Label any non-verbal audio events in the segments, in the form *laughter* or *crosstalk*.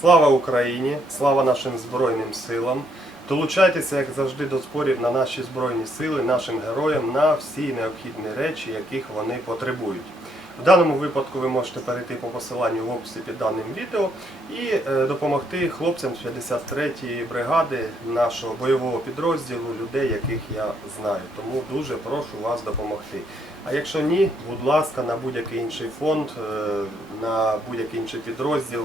Слава Україні! Слава нашим Збройним силам! Долучайтеся, як завжди, до зборів на наші Збройні сили, нашим героям на всі необхідні речі, яких вони потребують. В даному випадку ви можете перейти по посиланню в описі під даним відео і е, допомогти хлопцям з 53-ї бригади нашого бойового підрозділу, людей, яких я знаю. Тому дуже прошу вас допомогти. А якщо ні, будь ласка, на будь-який інший фонд, е, на будь-який інший підрозділ.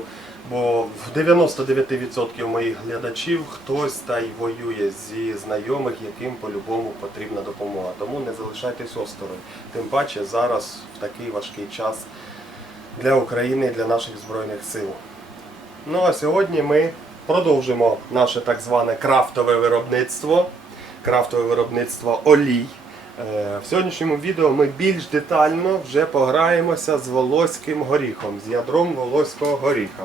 Бо в 99% моїх глядачів хтось та й воює зі знайомих, яким по-любому потрібна допомога. Тому не залишайтесь осторонь. Тим паче зараз в такий важкий час для України і для наших Збройних сил. Ну а сьогодні ми продовжимо наше так зване крафтове виробництво, крафтове виробництво олій. Е, В сьогоднішньому відео ми більш детально вже пограємося з волоським горіхом, з ядром волоського горіха.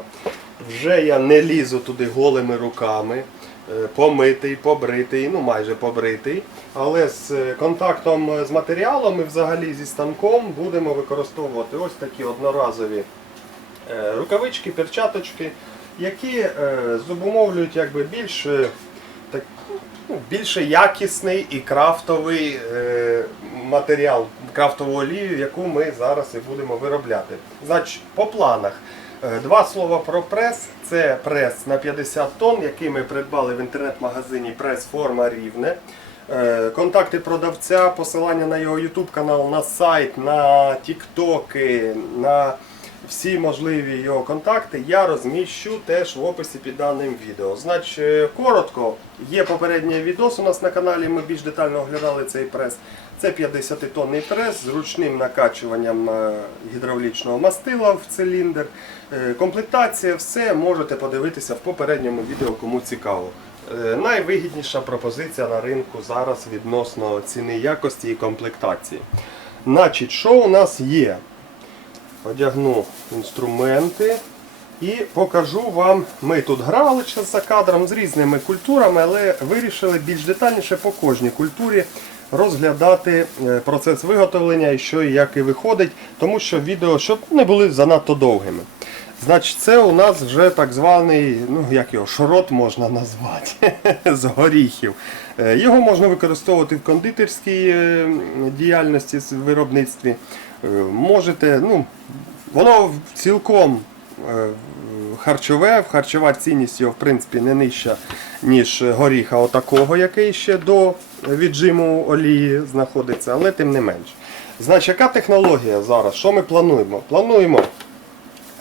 Вже я не лізу туди голими руками, е, помитий, побритий, ну майже побритий. Але з е, контактом з матеріалом і взагалі зі станком будемо використовувати ось такі одноразові рукавички, перчаточки, які зумовлюють якби більш більше якісний і крафтовий е, матеріал, крафтову олію, яку ми зараз і будемо виробляти. Значить, по планах. Е, Два слова про прес. Це прес на 50 тонн, який ми придбали в інтернет-магазині Прес-форма Рівне. Е, Контакти продавця, посилання на його YouTube канал, на сайт, на тіктоки, на всі можливі його контакти я розміщу теж в описі під даним відео. Значить, е, коротко, є попередній відос у нас на каналі, ми більш детально оглядали цей прес. Це 50-тонний прес з ручним накачуванням е, гідравлічного мастила в циліндр. Е, Комплектація, все можете подивитися в попередньому відео, кому цікаво. Найвигідніша пропозиція на ринку зараз відносно ціни якості і комплектації. Значить, що у нас є? Одягну інструменти і покажу вам. Ми тут грали час за кадром з різними культурами, але вирішили більш детальніше по кожній культурі розглядати е, процес виготовлення і що і як і виходить, тому що відео щоб не були занадто довгими. Значить, це у нас вже так званий, ну як його, шрот можна назвати *laughs* з горіхів. Е, Його можна використовувати в кондитерській е, діяльності, з виробництві. Е, Можете, ну, воно цілком е, харчове, харчова цінність його в принципі не нижча, ніж горіха отакого, який ще до віджиму олії знаходиться, але тим не менш. Значить, яка технологія зараз? Що ми плануємо? Плануємо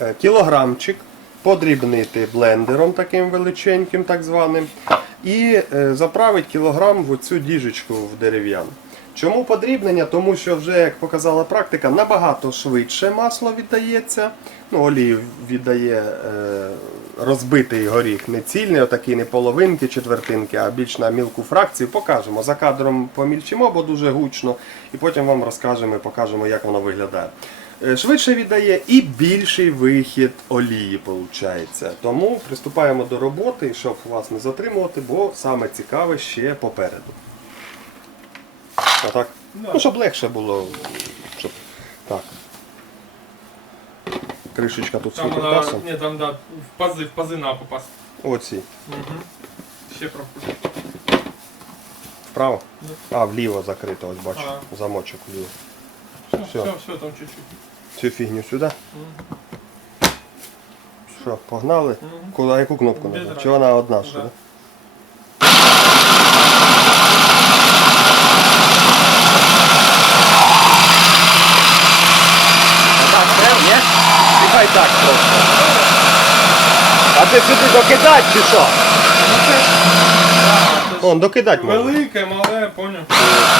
е, кілограмчик подрібнити блендером таким величеньким, так званим, і заправити кілограм в оцю діжечку в дерев'яну. Чому подрібнення? Тому що вже, як показала практика, набагато швидше масло віддається. Ну, олію віддає е, розбитий горіх, не цільний, отакий не половинки, четвертинки, а більш на мілку фракцію. Покажемо. За кадром помільчимо, бо дуже гучно, і потім вам розкажемо і покажемо, як воно виглядає. Е, Швидше віддає і більший вихід олії виходить. Тому приступаємо до роботи, щоб вас не затримувати, бо саме цікаве ще попереду. Отак. Ну, щоб легше було. Щоб... Так. Кришечка тут Там надо, ні, там да, в пази, в пази на попасти. Оці. Угу. Ще проходить. Вправо? А, вліво закрито, ось бачу. Ага. Замочок вліво. Все, Всё. все, все, там чуть-чуть. Цю фігню сюди. Що, погнали? Куди, а яку кнопку Без треба? разниці. Чи вона одна? Да. да? Так, прям, ні? Нехай так просто. А ти сюди докидать чи що? Он, докидать можна. Велике, мале, поняв.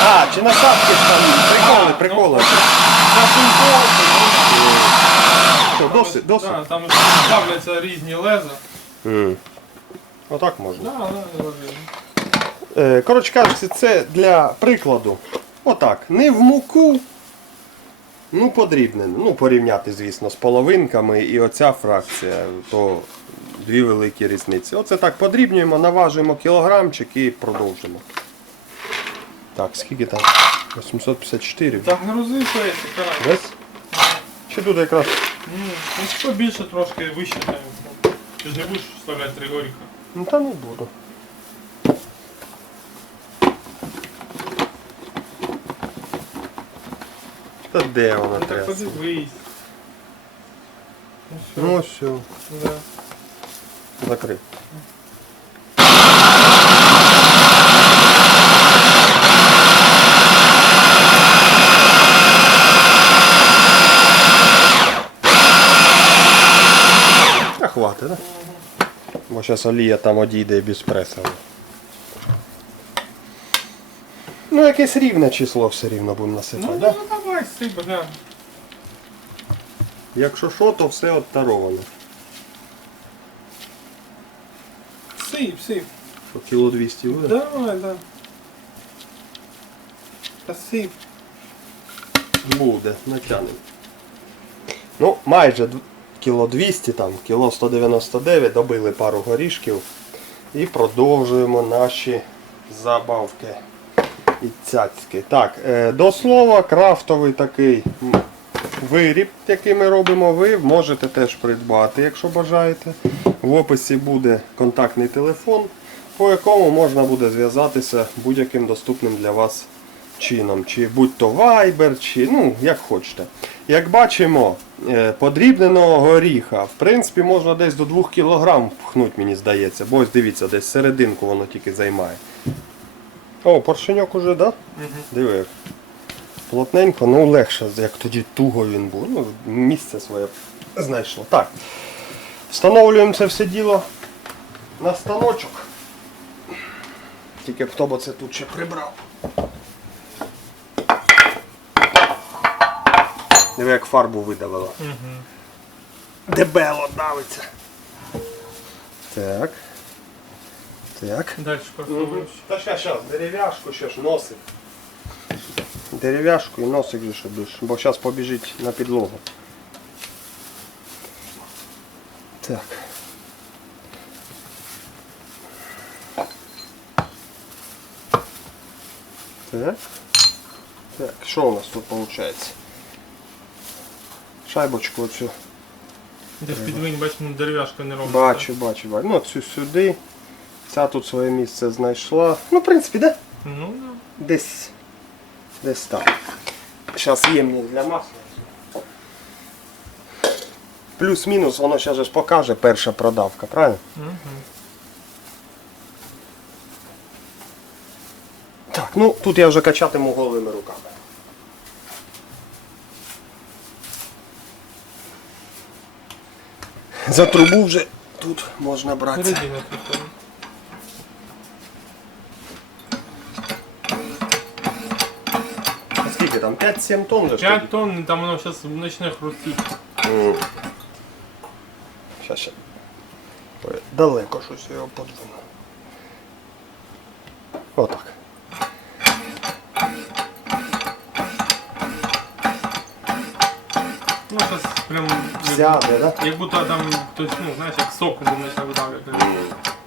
А, чи насадки ж там, приколи, приколи. Що, досить, досить. Да, там ставляться різні леза. М. Отак можна. Да, да. Е, Коротше кажучи, це для прикладу. Отак. Не в муку. Ну, подрібне. Ну, порівняти, звісно, з половинками і оця фракція, то дві великі різниці. Оце так подрібнюємо, наважуємо кілограмчик і продовжимо. Так, скільки там? 854. Так, грузи фейси, карай. Весь? Чи тут якраз? Ну, що більше трошки вище там. Ти ж не будеш вставляти три горіха. Ну та не буду. Та де воно Ну так треба? подивись. Ну все. Ну Да. закрив. Та хватить, да? Бо зараз олія там одійде без преса. Ну, якесь рівне число все рівно будемо насипати, Ну, да? ну давай, сиба, да. Якщо що, то все оттаровано. Сип, сип. По кіло 200 буде. Давай, да. Та сип. Буде, натягнемо. Ну, майже кіло 200, там, кіло 199, добили пару горішків і продовжуємо наші забавки і цяцьки. Так, е, до слова, крафтовий такий виріб, який ми робимо, ви можете теж придбати, якщо бажаєте. В описі буде контактний телефон, по якому можна буде зв'язатися будь-яким доступним для вас чином, чи будь-то Viber, чи ну, як хочете. Як бачимо, е, подрібненого горіха, в принципі, можна десь до 2 кг впхнути, мені здається. Бо ось дивіться, десь серединку воно тільки займає. О, поршеньок уже, да? Диви. Плотненько, ну легше, як тоді туго він був. Ну, місце своє знайшло. Так. Встановлюємо це все діло на станочок. Тільки хто б це тут ще прибрав. Диви, як фарбу видавила. Дебело давиться. Так. Так. Дальше попробуєш. Та ще, ще, дерев'яшку ще ж носик. Дерев'яшку і носик же ще будеш, бо зараз побіжить на підлогу. Так. Так. Так, що у нас тут виходить? Шайбочку оцю. Десь підвинь, бач, ну, дерев'яшка не робить. Бачу, бачу, бачу. Ну, цю сюди. Ця тут своє місце знайшла. Ну, в принципі, да? Ну, да. Десь. Десь так. Зараз ємність для масла. Плюс-мінус, воно зараз ж покаже перша продавка, правильно? Мгм. Так, ну тут я вже качатиму голими руками. За трубу вже тут можна брати. Середина тут. А Скільки там? 5-7 тонн же 5 тонн, там воно зараз почне хрустіти. Щас ще. Ой, Далеко щось я його подвину. Отак. Ну, зараз прям... Сяде, да? Як будто там хтось, ну, знаєш, як сок почне видавлювати.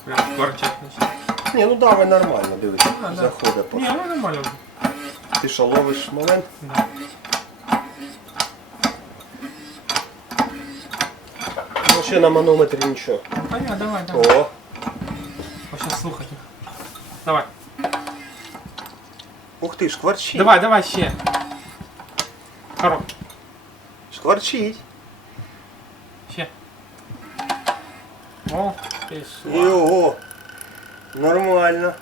Прям кварчать почне. Ні, ну давай нормально, дивись. А, да. Заходить. Ні, воно нормально. Ти що, ловиш момент? Ну ще на манометрі нічого. Понятно, давай, давай. О, зараз слухати. Давай. ух ти, шкварчить. Давай, давай ще. Хорош. Шкварчить. Ще. О, пішла. Його. Нормально.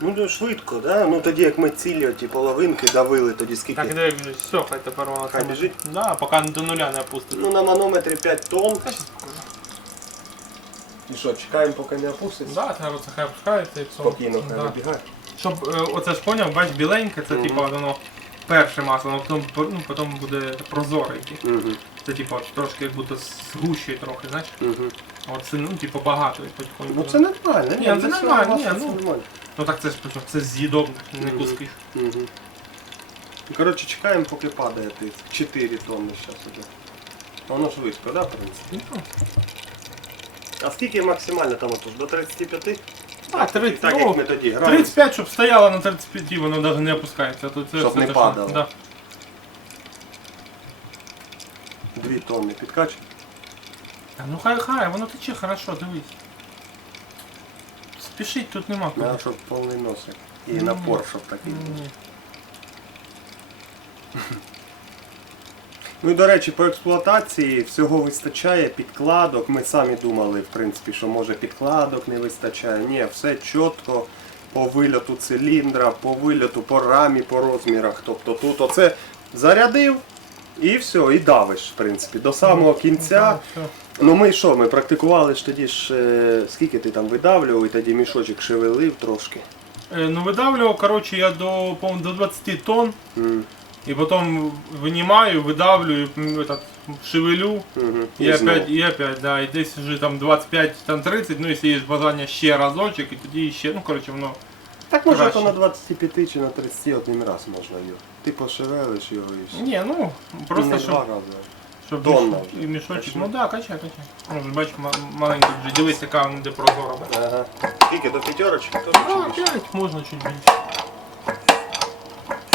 Ну то швидко, да? Ну тоді як ми цілі ті половинки давили, тоді скільки? Так, диви. Все, хай тепер вона Хай біжить? Да, поки до нуля не опуститься. Ну на манометрі 5 тонн. І що, чекаємо, поки не опуститься? Да, це хай опускається і все. Спокійно, хай Да. вибігає. Щоб е, оце ж поняв, бач, біленьке, це типа воно перше масло, воно потім, ну, потім буде прозореньке. Угу. Це типа трошки як будто згущує трохи, знаєш? Угу. А Оце, ну, типу, багато і потихоньку. Ну це нормально. Ні, це нормально, ні, це ну. Ну так це ж потім, це з'їдобне, не Мгм. куски. Угу. Коротше, чекаємо, поки падає тиск. 4 тонни зараз уже. Воно швидко, да, в принципі? Ну, А скільки максимально там отож? До 35? Так, 30, так ну, як ми тоді грали. 35, щоб стояло на 35, воно навіть не опускається. То це Щоб все не падало. Да. 2 тонни підкач. Ну хай хай, воно тече хорошо, дивись. Спішить тут нема куди. Треба, щоб повний носик. І Ну, напор, щоб такий. був. Ні. Ну і до речі, по експлуатації всього вистачає, підкладок. Ми самі думали, в принципі, що може підкладок не вистачає. Ні, все чітко по вильоту циліндра, по вильоту, по рамі, по розмірах. Тобто тут оце зарядив і все, і давиш, в принципі, до самого кінця. Все. Ну ми що, ми практикували ж тоді ж, е, скільки ти там видавлював, і тоді мішочок шевелив трошки. Е, Ну видавлював, коротше, я до, по-моєму, до 20 тонн. М, И потом вынимаю, выдавливаю, м, этот, шевелю. мгм. И, І знову. опять, и опять, да, и десь вже там 25, там 30, ну если є бажання ще разочок, і тоді ще, ну коротше, воно. Так може краще. то на 25 чи на 30 один раз можна його. Ти пошевелиш його і все. Ні, ну, просто не щоб, два рази. щоб Тонна міш- і мішочок. Ну да, качай, качай. Ну, вже бачиш, ма- маленький вже, дивись, яка вона де прозора. Да? Ага. Скільки до п'ятерочки? То А, 5 можна чуть більше.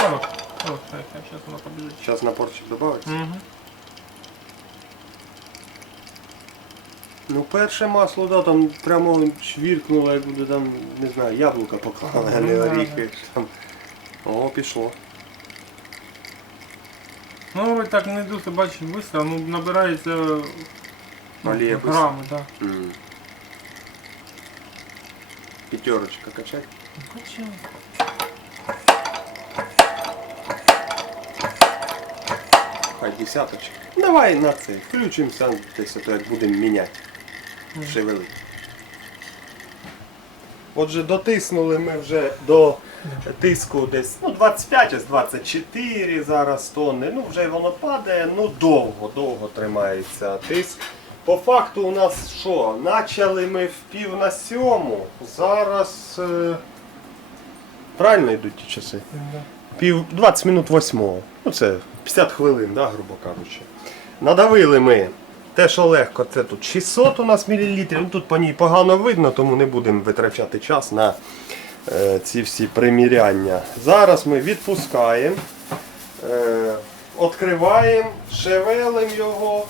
Хорош, хорош, так, так, зараз вона побіжить. Зараз напорчик додається. Угу. Ну перше масло, да, там прямо чвіркнуло, як буде там, не знаю, яблука поклали, а не Ну, да, оріхи. Там. О, пішло. Ну, вроде так не дуже бачиш швидко, ну набирається ну, Олія грами, так. М. П'ятерочка качать. Ну, качай. Хай десяточка. Давай на це. Включимося десь, а то як будемо міняти. Шевели. Отже, дотиснули ми вже до тиску десь ну, 25-24 зараз тонни. Ну, вже воно падає, ну довго, довго тримається тиск. По факту у нас що? Начали ми в пів на сьому. Зараз. Е... Правильно йдуть ті часи? Пів 20 минут восьмого. Ну це 50 хвилин, да, грубо кажучи. Надавили ми. Те, що легко, це тут 600 у нас мілілітрів. Ну, тут по ній погано видно, тому не будемо витрачати час на е, ці всі приміряння. Зараз ми відпускаємо, е, відкриваємо, шевелимо його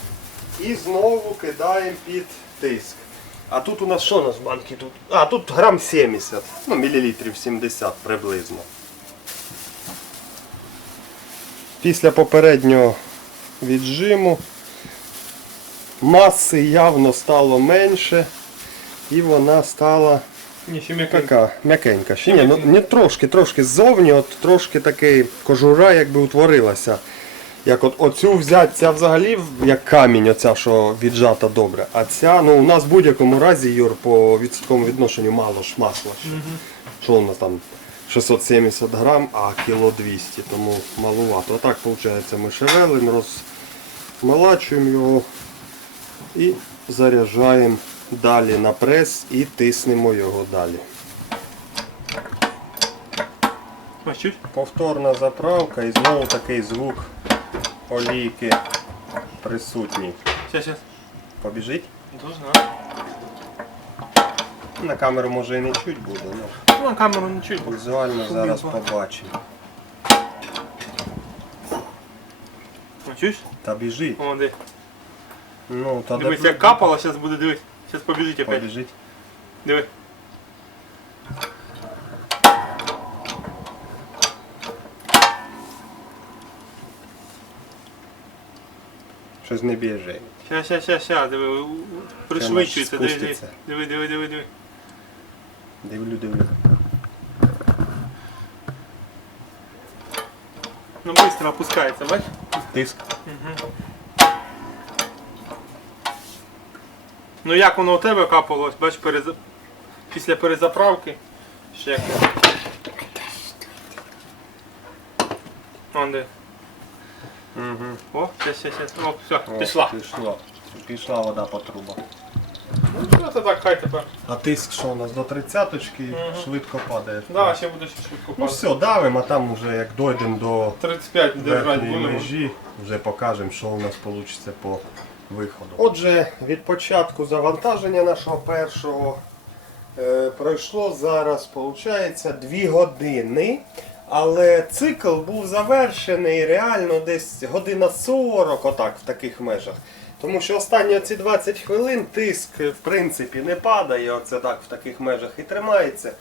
і знову кидаємо під тиск. А тут у нас що у нас в банки? Тут? А, тут грам 70, ну мілілітрів 70 приблизно. Після попереднього віджиму маси явно стало менше і вона стала Ні, ще така м'якенька. Ще ні, ну не трошки, трошки ззовні, от трошки такий кожура якби утворилася. Як от оцю взяти, ця взагалі як камінь, оця, що віджата добре. А ця, ну у нас в будь-якому разі, Юр, по відсотковому відношенню мало ж масла. ще. Що у нас там 670 грам, а кіло 200, тому малувато. А так, виходить, ми шевелимо, розмалачуємо його і заряджаємо далі на прес і тиснемо його далі. Повторна заправка і знову такий звук олійки присутній. Сейчас. Побіжить? Должна. На камеру може і не чуть буде, але Ну, на камеру не чуть. візуально Щоб зараз побачимо. Ну, чуєш? Та біжить. О, де. Ну, та Дивись, де- як капало, зараз буде дивись. Зараз побіжить опять. побіжить. Диви. Щось не біжить. Ща, ща, ща, ща, диви. у- у- Пришвидшується, диви, диви. спуститься. Диви, диви, диви, диви. Дивлю, дивлю. Ну, быстро опускається, бач? Тиск. Ну як воно у тебе капало, ось, бач, переза... після перезаправки. Ще як. Де. Угу. О, щас, щас, щас. О, все, пішла. Пішла. Пішла вода по трубам. Ну, що це так, хай тепер. А тиск що у нас до 30-ки Мгм. швидко падає. Да, ще буде ще швидко Ну все, давимо, а там вже як дойдемо до 35 держать верхньої будемо. межі, вже покажемо, що у нас вийде по виходу. Отже, від початку завантаження нашого першого е, пройшло зараз, виходить, 2 години. Але цикл був завершений реально десь година 40, отак, в таких межах. Тому що останні ці 20 хвилин тиск в принципі не падає, оце так в таких межах і тримається.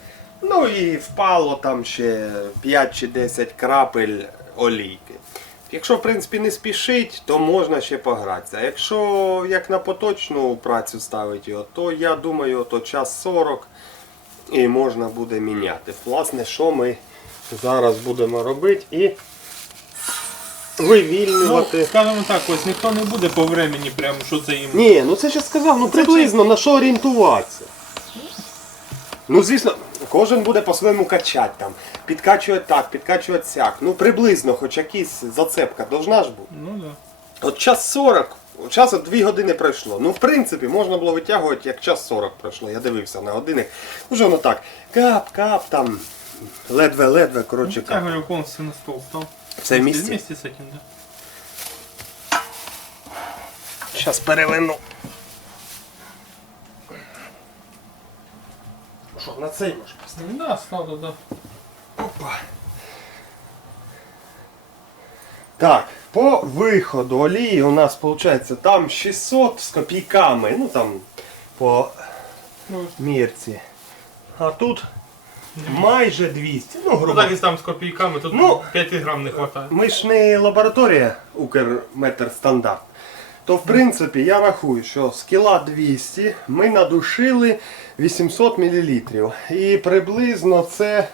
Ну і впало там ще 5 чи 10 крапель олійки. Якщо в принципі не спішить, то можна ще погратися. А якщо як на поточну працю ставити його, то я думаю, то час 40 і можна буде міняти. Власне, що ми зараз будемо робити і Ну, вивільнювати. скажімо так, ось ніхто не буде по времени прямо, що це їм. Ні, ну це ж сказав, ну приблизно на що орієнтуватися. Ну, звісно, кожен буде по-своєму качати там. Підкачувати так, підкачувати сяк. Ну приблизно, хоч якась зацепка должна ж бути. Ну да. От час 40, от час 2 години пройшло. Ну, в принципі, можна було витягувати, як час 40 пройшло. Я дивився на годинник. Вже воно так. Кап, кап, там. Ледве-ледве, коротше, Я кап. говорю, полностью на стол стал. Все вместе? Вместе с этим, да. Зараз переверну. Що, на цей можеш поставити? Да, стал туда. Опа. Так, по виходу олії у нас виходить там 600 з копійками, ну там по Ну, мірці. А тут майже 200. Ну, ну грубо. так и там с копейками, тут Ну, 5 грамм не хватает. Ми ж не лабораторія Укрметр стандарт. То в принципі я рахую, що з кіла 200 ми надушили 800 мл. І приблизно це.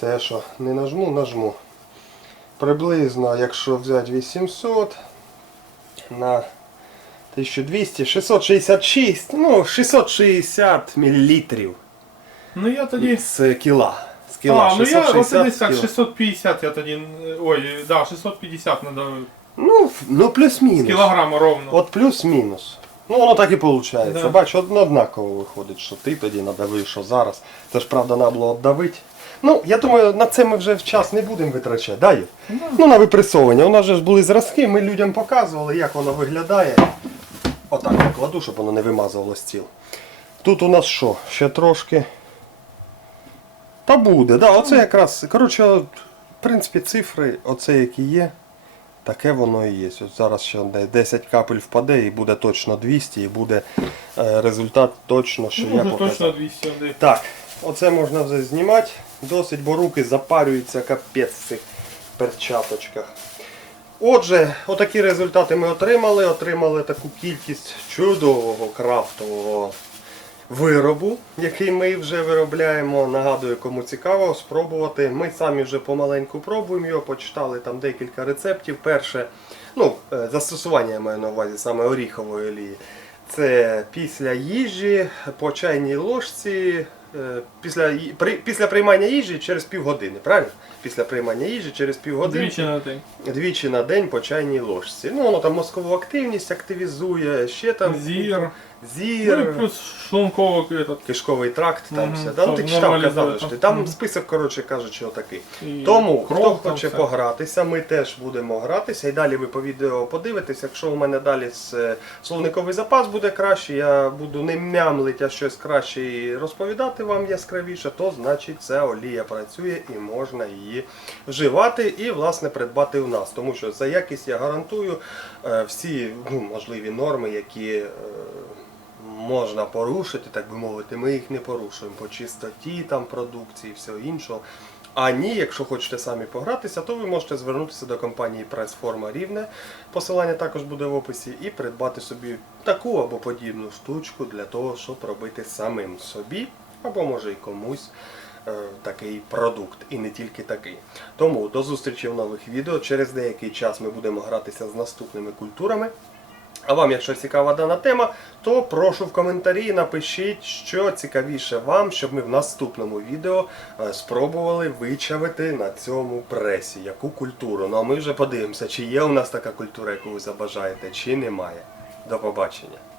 Це що? Не нажму, нажму. Приблизно, якщо взяти 800 на 1200, 666, ну 660 мл Ну я тоді... з кіла. З кіла А, ну я оце десь так, 650 я тоді... Ой, да, 650 надо. Ну, ну плюс-мінус. Кілограма ровно. От плюс-мінус. Ну воно так і виходить. Да. Бач, однаково виходить, що ти тоді надавив, що зараз. Це ж правда треба було віддавити. Ну, я думаю, на це ми вже в час не будемо витрачати, да, Юр? Ну, на випресовування. У нас же ж були зразки, ми людям показували, як воно виглядає. Отак я кладу, щоб воно не вимазувало стіл. Тут у нас що? Ще трошки. Та буде, да, оце якраз. Коротше, в принципі, цифри, оце які є. Таке воно і є. От зараз ще 10 капель впаде і буде точно 200, і буде е, результат точно, що Ну, я показав. точно 200. Так, оце можна вже знімати. Досить, бо руки запарюються капець в цих перчаточках. Отже, отакі результати ми отримали. Отримали таку кількість чудового крафтового виробу, який ми вже виробляємо. Нагадую, кому цікаво спробувати. Ми самі вже помаленьку пробуємо його, почитали там декілька рецептів. Перше, ну, е, застосування я маю на увазі саме оріхової олії. Це після їжі по чайній ложці. е, Після, при, після приймання їжі через півгодини, правильно? Після приймання їжі через півгодини. Двічі на день. Двічі на день по чайній ложці. Ну, воно там мозкову активність активізує, ще там Зір. Зір, Ну плюс шлунковок этот. кишковий тракт, там Мгм, все. Там ти щоб читав, нормалізувати. казали, що ти. Там Мгм. список, коротше кажучи, отакий. І Тому, кров хто там хоче все. погратися, ми теж будемо гратися. І далі ви по відео подивитесь. Якщо у мене далі з- е, словниковий запас буде краще, я буду не мямлить, а щось краще і розповідати вам яскравіше, то значить ця олія працює і можна її вживати і, власне, придбати у нас. Тому що за якість я гарантую е, всі ну, можливі норми, які. е, Можна порушити, так би мовити, ми їх не порушуємо по чистоті там продукції і всього іншого. А ні, якщо хочете самі погратися, то ви можете звернутися до компанії Прайсформа Рівне. Посилання також буде в описі, і придбати собі таку або подібну штучку для того, щоб робити самим собі, або може і комусь е, такий продукт, і не тільки такий. Тому до зустрічі в нових відео. Через деякий час ми будемо гратися з наступними культурами. А вам, якщо цікава дана тема, то прошу в коментарі напишіть, що цікавіше вам, щоб ми в наступному відео е, спробували вичавити на цьому пресі яку культуру. Ну а ми вже подивимося, чи є у нас така культура, яку ви забажаєте, чи немає. До побачення.